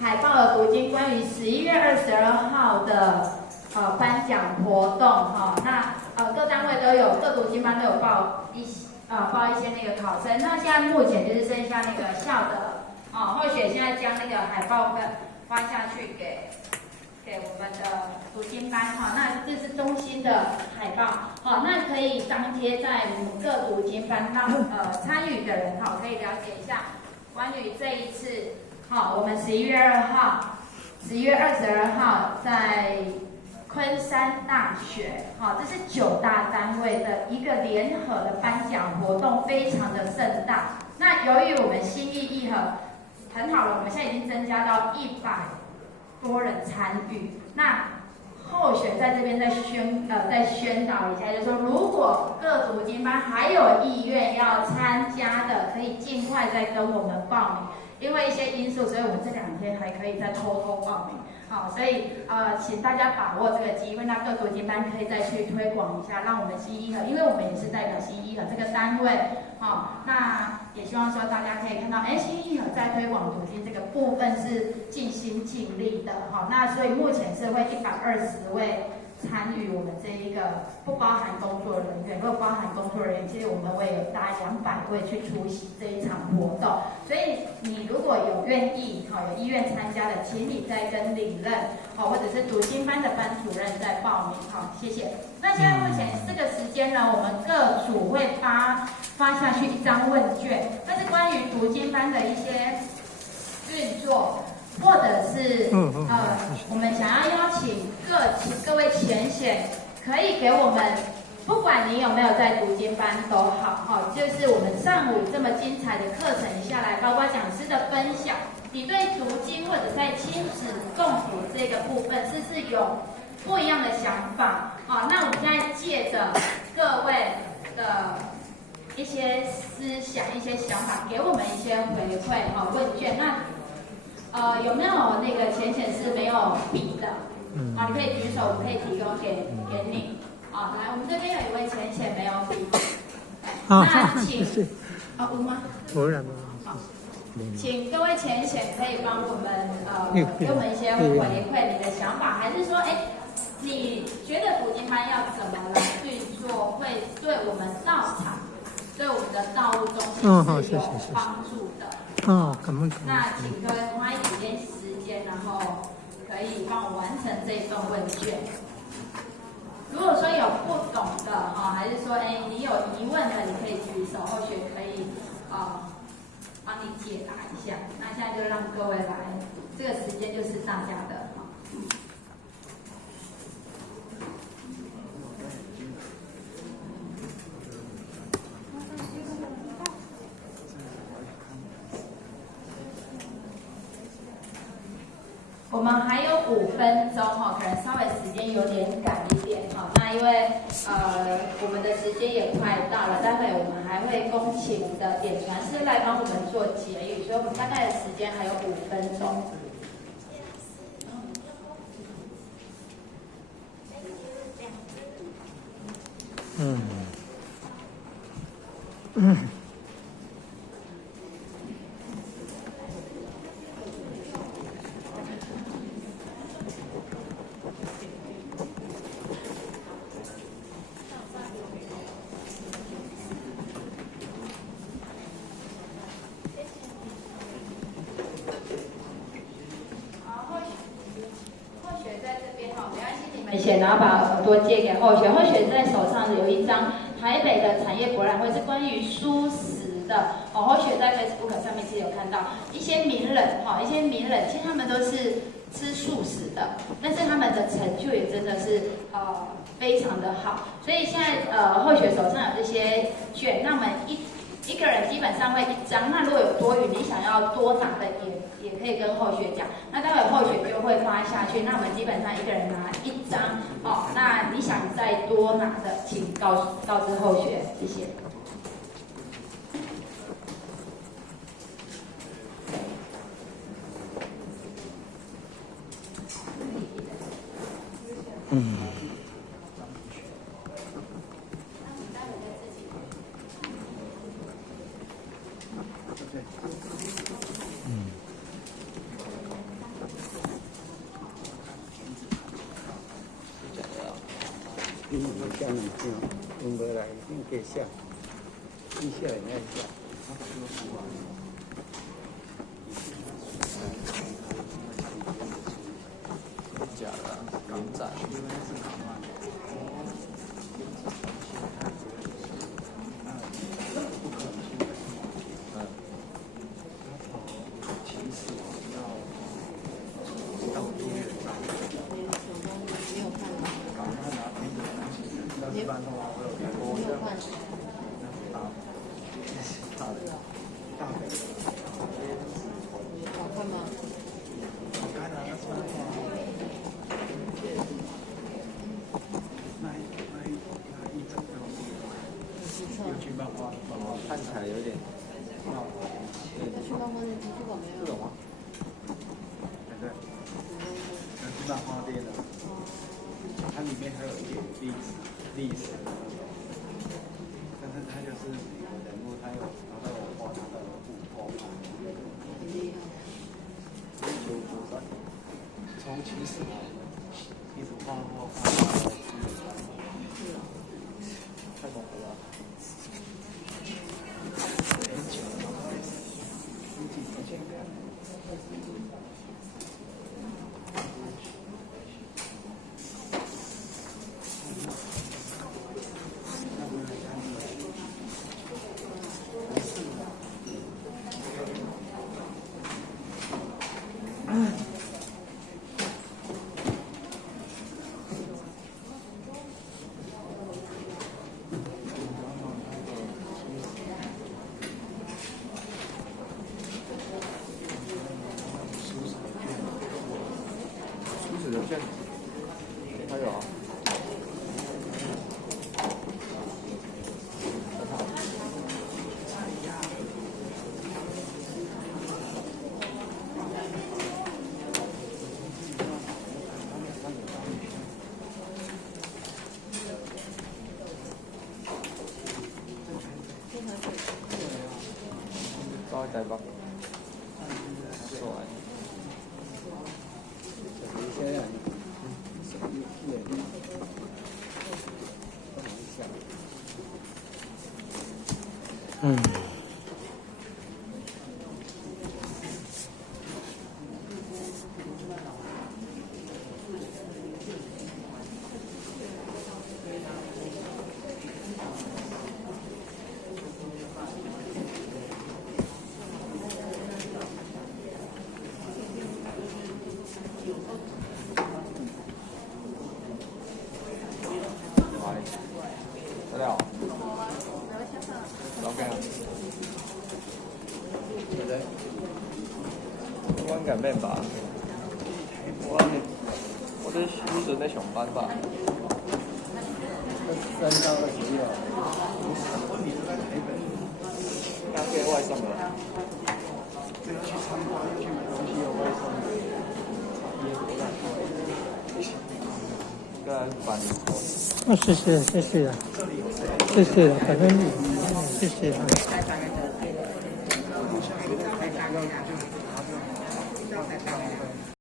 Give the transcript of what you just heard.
海报的读经，关于11月22号的颁奖活动哈。那各单位都有，各读经班都有报一些那个考生。那现在目前就是剩下那个校的或许现在将那个海报发下去给我们的读经班哈。那这是中心的海报好，那可以张贴在我们各读经班，让参与的人可以了解一下关于这一次我们11月2号、11月22号在昆山大学这是9大单位的一个联合的颁奖活动，非常的盛大。那由于我们心意义和很好了，我们现在已经增加到100多人参与。那候选在这边再宣导一下，就是说，如果各读经班还有意愿要参加的，可以尽快再跟我们报名。因为一些因素，所以我们这2天还可以再偷偷报名。好，所以请大家把握这个机会，那各读经班可以再去推广一下，让我们新一和，因为我们也是代表新一和这个单位，那也希望说大家可以看到，新一和在推广读经这个部分是尽心尽力的，那所以目前是会120位参与我们这一个，不包含工作人员，如果包含工作人员，其实我们会有大概200位去出席这一场活动。所以你如果有愿意，有意愿参加的，请你再跟领任，或者是读经班的班主任再报名，谢谢。那现在目前这个时间呢，我们各组会发下去一张问卷，那是关于读经班的一些运作。或者是我们想要邀请各位前选，可以给我们，不管你有没有在读经班都好，就是我们上午这么精彩的课程下来，包括讲师的分享，你对读经或者在亲子共读这个部分，是不是有不一样的想法？那我们现在借着各位的一些思想、一些想法，给我们一些回馈问卷。那有没有那个浅是没有笔的？你可以举手，我们可以提供给你。来，我们这边有一位浅没有笔。那请有吗？无人。好，请各位浅可以帮我们给我们一些回馈你的想法，还是说你觉得读经班要怎么来运作，会对我们道场、对我们的道路中心是有帮助的？那请各位花一点时间，然后可以帮我完成这份问卷。如果说有不懂的还是说你有疑问的，你可以举手，或许可以帮你解答一下。那现在就让各位来，这个时间就是大家的我们还有5分钟可能稍微时间有点赶一点那因为我们的时间也快到了，待会我们还会恭请我们的点传师来帮我们做结语，所以我们大概的时间还有5分钟。然后把耳朵借给候选在手上有一张台北的产业博览会，是关于蔬食的候选在 Facebook 上面是有看到一些名人其实他们都是吃素食的，但是他们的成就也真的是非常的好，所以现在候选手上有这些卷，那我们一个人基本上会1张，那如果有多余，你想要多拿的也可以跟候选讲，那待会候选就会发下去，那我们基本上一个人拿1张那你想再多拿的，请告知候选，谢谢。今年的江南线，用过来应该下，接下来那一下。假的，港仔。看起来有点，去漫画店图书馆没有？这种吗？对，那是漫画店的，它里面还有一点历史，但是它就是每个人物，它有然后画他的故宫啊，很厉害。从起始一直画到太恐怖了。有卷子，还有啊。稍微待吧。做完。嗯。得了。OK 啊。我敢变吧？我在时阵在上班吧。3到26。刚给外送了。这个去参观去买东西有外送的。应该反。谢谢谢谢谢谢，反正谢谢。